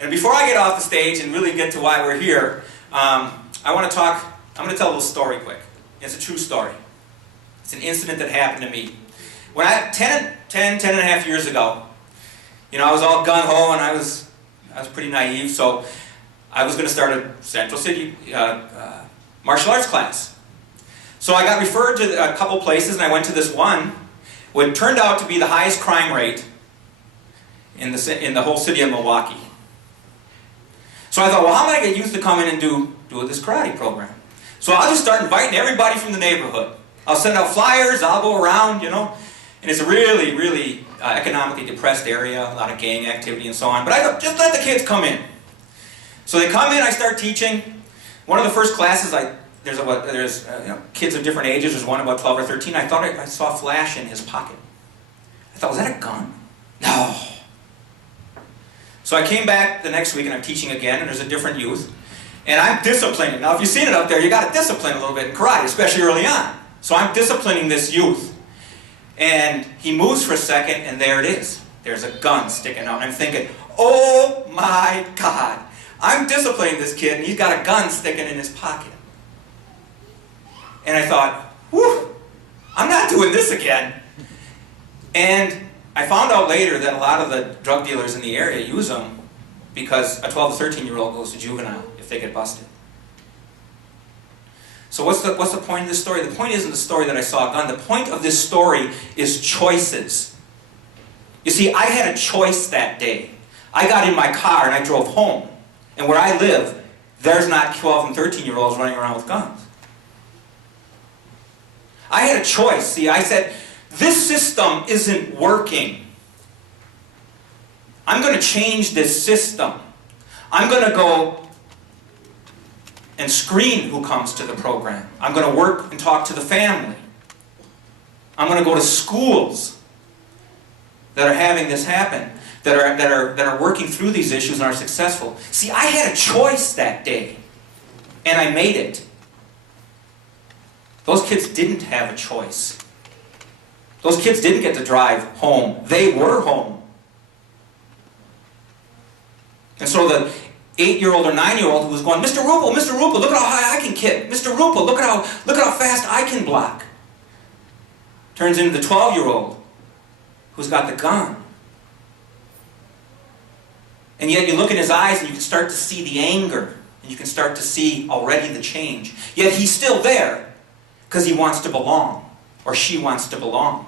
And before I get off the stage and really get to why we're here, I'm going to tell a little story quick. It's a true story. It's an incident that happened to me. When 10 and a half years ago, I was all gung-ho and I was pretty naive, so I was going to start a Central City martial arts class. So I got referred to a couple places, and I went to this one, what turned out to be the highest crime rate in the whole city of Milwaukee. So I thought, well, how am I going to get youth to come in and do this karate program? So I'll just start inviting everybody from the neighborhood. I'll send out flyers, I'll go around, and it's a really, really economically depressed area, a lot of gang activity and so on. But I thought, just let the kids come in. So they come in, I start teaching. One of the first classes, there's kids of different ages. There's one about 12 or 13. I thought I saw a flash in his pocket. I thought, was that a gun? No. So I came back the next week and I'm teaching again, and there's a different youth. And I'm disciplining. Now if you've seen it up there, you got to discipline a little bit in karate, especially early on. So I'm disciplining this youth. And he moves for a second, and there it is. There's a gun sticking out. And I'm thinking, oh my God. I'm disciplining this kid, and he's got a gun sticking in his pocket. And I thought, whew, I'm not doing this again. And I found out later that a lot of the drug dealers in the area use them because a 12 to 13-year-old goes to juvenile if they get busted. So what's the point of this story? The point isn't the story that I saw a gun. The point of this story is choices. You see, I had a choice that day. I got in my car and I drove home. And where I live, there's not 12 and 13-year-olds running around with guns. I had a choice. See, I said, this system isn't working. I'm going to change this system. I'm going to go and screen who comes to the program. I'm going to work and talk to the family. I'm going to go to schools that are having this happen, that are working through these issues and are successful. See, I had a choice that day, and I made it. Those kids didn't have a choice. Those kids didn't get to drive home. They were home. And so the 8-year-old or 9-year-old who was going, Mr. Ruppel, look at how high I can kick. Mr. Ruppel, look at how fast I can block. Turns into the 12-year-old who's got the gun. And yet you look in his eyes and you can start to see the anger. And you can start to see already the change. Yet he's still there because he wants to belong. Or she wants to belong.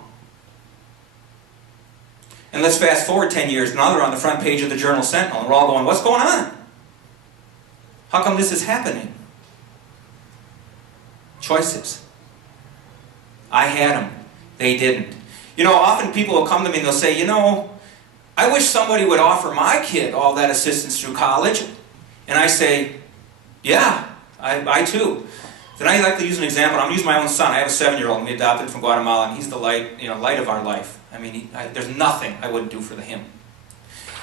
And let's fast forward 10 years. Now they're on the front page of the Journal Sentinel. And we're all going, what's going on? How come this is happening? Choices. I had them. They didn't. Often people will come to me and they'll say, I wish somebody would offer my kid all that assistance through college. And I say, yeah, I too. Then I like to use an example. I'm using my own son. I have a 7-year-old and we adopted from Guatemala, and he's the light of our life. I mean, there's nothing I wouldn't do for him.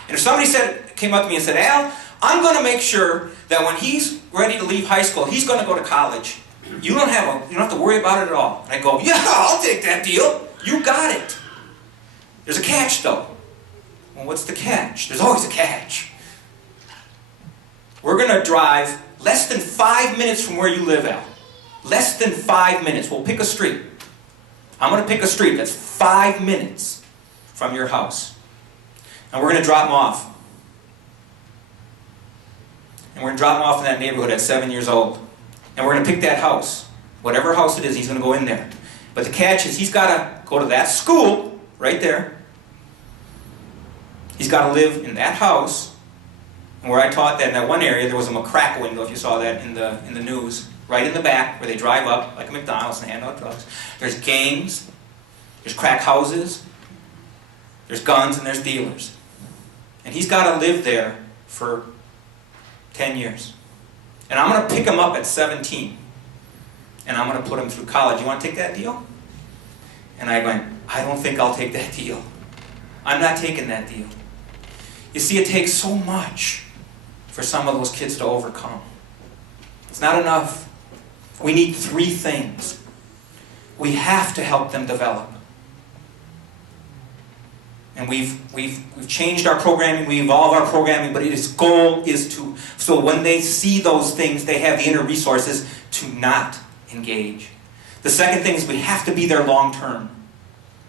And if somebody came up to me and said, Al, I'm going to make sure that when he's ready to leave high school, he's going to go to college. You don't have to worry about it at all. And I go, yeah, I'll take that deal. You got it. There's a catch, though. Well, what's the catch? There's always a catch. We're going to drive less than 5 minutes from where you live, Al. Less than 5 minutes. We'll pick a street. I'm going to pick a street that's 5 minutes from your house. And we're going to drop him off. And we're going to drop him off in that neighborhood at 7 years old. And we're going to pick that house. Whatever house it is, he's going to go in there. But the catch is he's got to go to that school right there. He's got to live in that house. And where I taught that, in that one area, there was a crack window, if you saw that in the news. Right in the back, where they drive up, like a McDonald's, and hand out drugs. There's gangs, there's crack houses, there's guns, and there's dealers. And he's got to live there for 10 years. And I'm going to pick him up at 17. And I'm going to put him through college. You want to take that deal? And I went, I don't think I'll take that deal. I'm not taking that deal. You see, it takes so much for some of those kids to overcome. It's not enough. We need 3 things. We have to help them develop. And we've changed our programming, we evolve our programming, but its goal is to, so when they see those things, they have the inner resources to not engage. The second thing is we have to be there long term.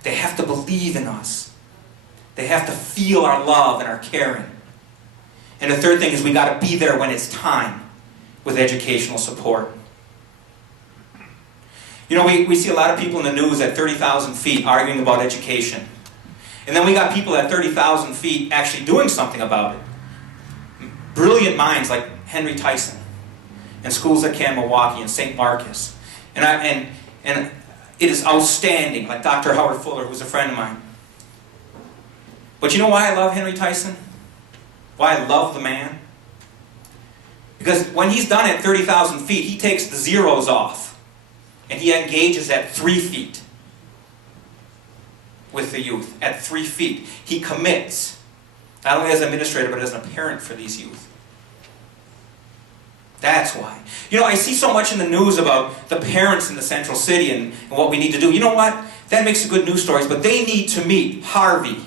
They have to believe in us. They have to feel our love and our caring. And the third thing is we got to be there when it's time with educational support. You know, we see a lot of people in the news at 30,000 feet arguing about education. And then we got people at 30,000 feet actually doing something about it. Brilliant minds like Henry Tyson, and schools like Milwaukee and St. Marcus. And it is outstanding, like Dr. Howard Fuller, who's a friend of mine. But you know why I love Henry Tyson? Why I love the man? Because when he's done at 30,000 feet, he takes the zeros off. And he engages at 3 feet with the youth. At 3 feet. He commits, not only as an administrator, but as a parent for these youth. That's why. You know, I see so much in the news about the parents in the central city and what we need to do. You know what? That makes good news stories, but they need to meet Harvey.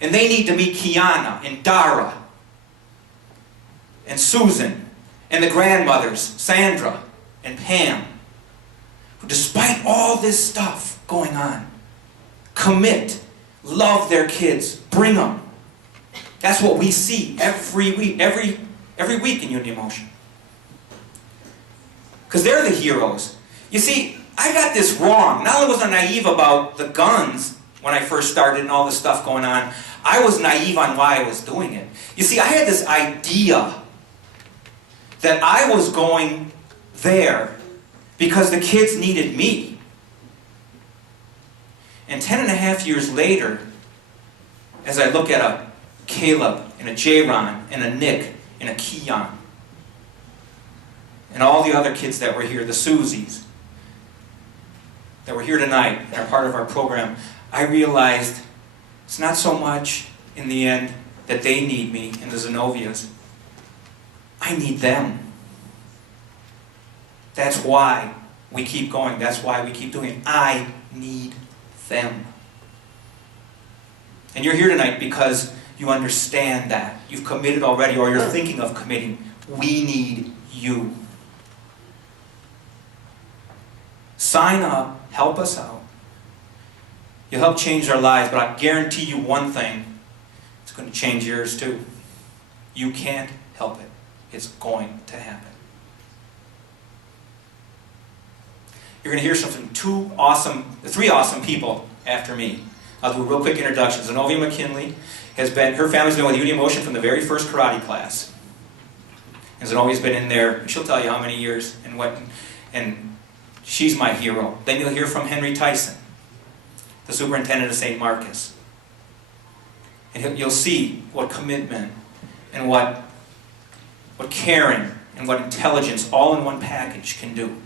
And they need to meet Kiana and Dara and Susan and the grandmothers, Sandra and Pam, who despite all this stuff going on, commit, love their kids, bring them. That's what we see every week, every week in Unity Motion. Because they're the heroes. You see, I got this wrong. Not only was I naive about the guns when I first started and all this stuff going on, I was naive on why I was doing it. You see, I had this idea that I was going there because the kids needed me. And 10.5 years later, as I look at a Caleb and a J-Ron and a Nick and a Keon, and all the other kids that were here, the Susies, that were here tonight and are part of our program, I realized it's not so much, in the end, that they need me and the Zenovias. I need them. That's why we keep going. That's why we keep doing it. I need them. And you're here tonight because you understand that. You've committed already, or you're thinking of committing. We need you. Sign up. Help us out. You'll help change our lives, but I guarantee you one thing. It's going to change yours too. You can't help it. It's going to happen. You're going to hear from three awesome people after me. I'll do a real quick introduction. Zenobia McKinley her family's been with Unity Motion from the very first karate class. And Zenobia's been in there, she'll tell you how many years and she's my hero. Then you'll hear from Henry Tyson, the superintendent of St. Marcus. And you'll see what commitment and what caring and what intelligence all in one package can do.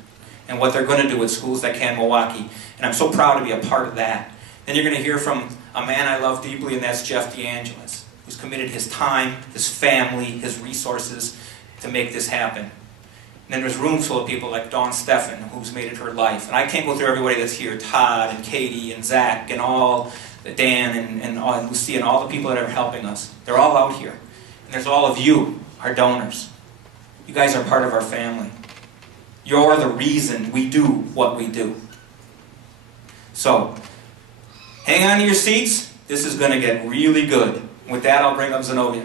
And what they're going to do with schools like Milwaukee. And I'm so proud to be a part of that. Then you're going to hear from a man I love deeply, and that's Jeff DeAngelis, who's committed his time, his family, his resources to make this happen. And then there's a room full of people like Dawn Steffen, who's made it her life. And I can't go through everybody that's here, Todd and Katie and Zach and all, Dan and Lucy and all the people that are helping us. They're all out here. And there's all of you, our donors. You guys are part of our family. You're the reason we do what we do. So, hang on to your seats. This is going to get really good. With that, I'll bring up Zenobia.